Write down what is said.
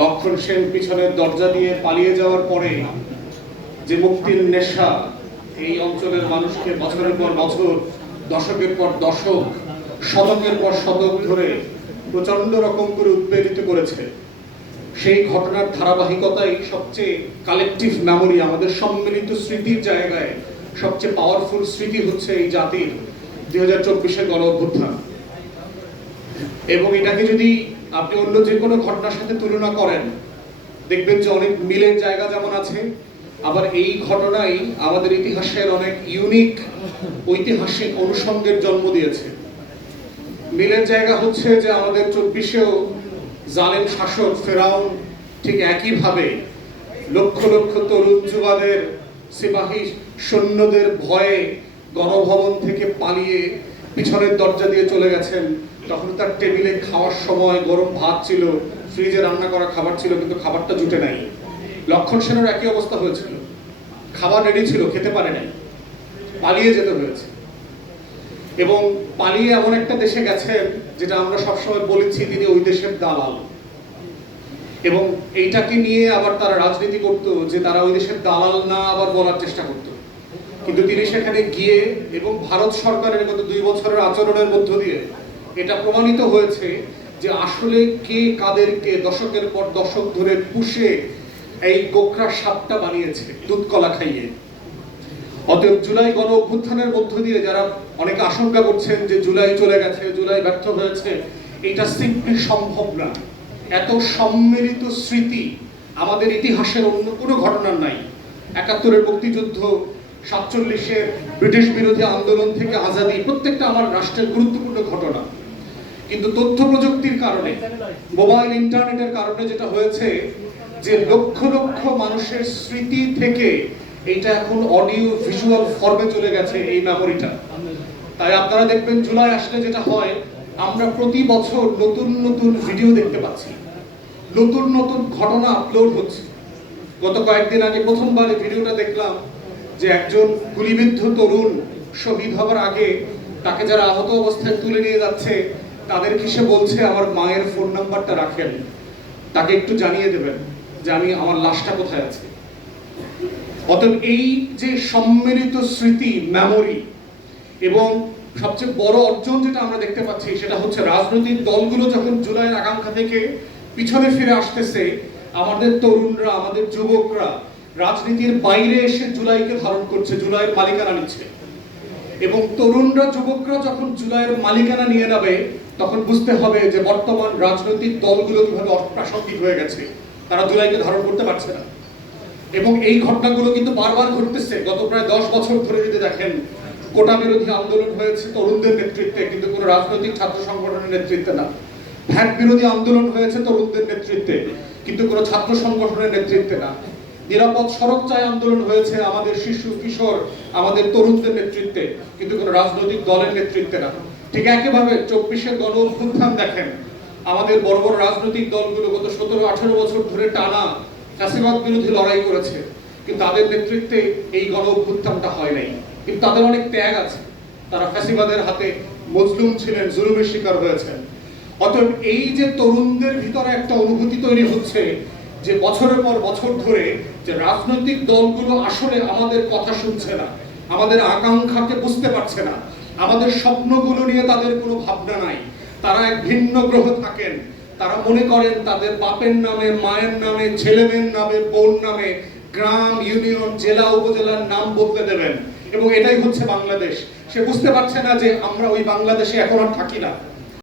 লক্ষণ সেন পিছনের দরজা দিয়ে পালিয়ে যাওয়ার পরে যে মুক্তির নেশা এই অঞ্চলের মানুষকে বছরের পর বছর, দশকের পর দশক, শতকের পর শতক ধরে প্রচন্ড রকম করে উদ্বেলিত করেছে, সেই ঘটনার ধারাবাহিকতাই সবচেয়ে কালেকটিভ মেমোরি, আমাদের সম্মিলিত স্মৃতির জায়গায় সবচেয়ে পাওয়ারফুল স্মৃতি হচ্ছে এই জাতির 2024-এর গণ অভ্যুত্থান। এবং এটাকে যদি আপনি অন্য যে কোনো ঘটনার সাথে তুলনা করেন, দেখবেন যে অনেক মিলের জায়গা যেমন আছে, আবার এই ঘটনাই আমাদের ইতিহাসের অনেক ইউনিক ঐতিহাসিক অনুষঙ্গের জন্ম দিয়েছে। মিলের জায়গা হচ্ছে যে আমাদের 24-এও জালেম শাসক ফেরাউন ঠিক একইভাবে লক্ষ লক্ষ তরুণ যুবাদের, সিপাহী সৈন্যদের ভয়ে গণভবন থেকে পালিয়ে পিছনের দরজা দিয়ে চলে গেছেন। তখন তার টেবিলে খাওয়ার সময় গরম ভাত ছিল, ফ্রিজে রান্না করা খাবার ছিল, কিন্তু খাবারটা জুটে নাই। লক্ষণ সেনের একই অবস্থা হয়েছিল, খাবার রেডি ছিল, খেতে পারে নাই, পালিয়ে যেতে হয়েছে। এবং পালিয়ে এমন একটা দেশে গেছেন যেটা আমরা সবসময় বলেছি তিনি ওই দেশের দালাল, এবং এইটাকে নিয়ে আবার তারা রাজনীতি করতো যে তারা ওই দেশের দালাল না আবার বলার চেষ্টা করতো। কিন্তু তিনি সেখানে গিয়ে এবং ভারত সরকারের গত 2 বছরের আচরণের মধ্য দিয়ে এটা প্রমাণিত হয়েছে যে আসলে কে কাদেরকে দশকের পর দশক ধরে পুষে এই গোখরা সাপটা বানিয়েছে দুধ কলা খাইয়ে। অতএব জুলাই গণ অভ্যুত্থানের মধ্য দিয়ে যারা অনেকে আশঙ্কা করছেন যে জুলাই চলে গেছে, জুলাই ব্যর্থ হয়েছে, এটা সিম্পলি সম্ভব না। এত সম্মিলিত স্মৃতি আমাদের ইতিহাসের অন্য কোনো ঘটনার নাই। 71-এর মুক্তিযুদ্ধ, 47-এর ব্রিটিশ বিরোধী আন্দোলন থেকে আজাদি, প্রত্যেকটা আমার রাষ্ট্রের গুরুত্বপূর্ণ ঘটনা। কিন্তু তথ্য প্রযুক্তির কারণে, মোবাইল ইন্টারনেটের কারণে যেটা হয়েছে যে লক্ষ লক্ষ মানুষের স্মৃতি থেকে এইটা এখন অডিও ভিজুয়াল ফর্মে চলে গেছে এই মেমোরিটা। তাই আপনারা দেখবেন জুলাই আসলে যেটা হয়, আমরা প্রতি বছর নতুন নতুন ভিডিও দেখতে পাচ্ছি, নতুন নতুন ঘটনা আপলোড হচ্ছে। গত কয়েকদিন আগে প্রথমবার ভিডিওটা দেখলাম যে একজন গুলিবিদ্ধ তরুণ শহীদ হবার আগে তাকে যারা আহত অবস্থায় তুলে নিয়ে যাচ্ছে তাদেরকে সে বলছে আমার মায়ের ফোন নাম্বারটা রাখেন, তাকে একটু জানিয়ে দেবেন যে আমি আমার লাশটা কোথায় আছে। অতএব এই যে সম্মিলিত স্মৃতি, মেমোরি, এবং সবচেয়ে বড় অর্জন যেটা আমরা দেখতে পাচ্ছি সেটা হচ্ছে রাজনৈতিক দলগুলো যখন জুলাইয়ের আকাঙ্ক্ষা থেকে পিছনে ফিরে আসতেছে, আমাদের তরুণরা, আমাদের যুবকরা রাজনীতির বাইরে এসে জুলাইকে ধারণ করছে, জুলাইয়ের মালিকানা নিচ্ছে। এবং তরুণরা, যুবকরা যখন জুলাইয়ের মালিকানা নিয়ে নেবে তখন বুঝতে হবে যে বর্তমান রাজনৈতিক দলগুলো কিভাবে অপ্রাসঙ্গিক হয়ে গেছে, তারা জুলাইকে ধারণ করতে পারছে না। এবং এই ঘটনাগুলো কিন্তু বারবার ঘটতেছে। গত প্রায় 10 বছর ধরে যদি দেখেন, কোটা বিরোধী আন্দোলন হয়েছে তরুণদের নেতৃত্বে, কিন্তু কোনো রাজনৈতিক ছাত্র সংগঠনের নেতৃত্বে না। ভ্যাট বিরোধী আন্দোলন হয়েছে তরুণদের নেতৃত্বে, কিন্তু কোনো ছাত্র সংগঠনের নেতৃত্বে না। নিরাপদ সড়ক চাই আন্দোলন হয়েছে আমাদের শিশু কিশোর, আমাদের তরুণদের নেতৃত্বে, কিন্তু কোনো রাজনৈতিক দলের নেতৃত্বে না। ঠিক একইভাবে 24-এর গণ অভ্যুত্থান দেখেন, আমাদের বড় বড় রাজনৈতিক দলগুলো গত 17-18 বছর ধরে টানা ফ্যাসিবাদ বিরোধী লড়াই করেছে, কিন্তু তাদের নেতৃত্বে এই গণ অভ্যুত্থানটা হয় নাই। কিন্তু তাদের অনেক ত্যাগ আছে, তারা ফ্যাসিবাদের হাতে মজলুম ছিলেন, জুলুমের শিকার হয়েছেন। অতএব এই যে তরুণদের ভিতরে একটা অনুভূতি তৈরি হচ্ছে যে বছরের পর বছর ধরে যে রাজনৈতিক দলগুলো আসলে আমাদের কথা শুনছে না, আমাদের আকাঙ্ক্ষাকে বুঝতে পারছে না, আমাদের স্বপ্নগুলো নিয়ে তাদের কোনো ভাবনা নাই, তারা এক ভিন্ন গ্রহ থাকেন। তারা মনে করেন তাদের বাপের নামে, মায়ের নামে, ছেলেমেয়ের নামে, বোন নামে গ্রাম, ইউনিয়ন, জেলা, উপজেলার নাম বদলে দেবেন, এবং এটাই হচ্ছে বাংলাদেশ। সে বুঝতে পারছে না যে আমরা ওই বাংলাদেশে এখন আর থাকি না।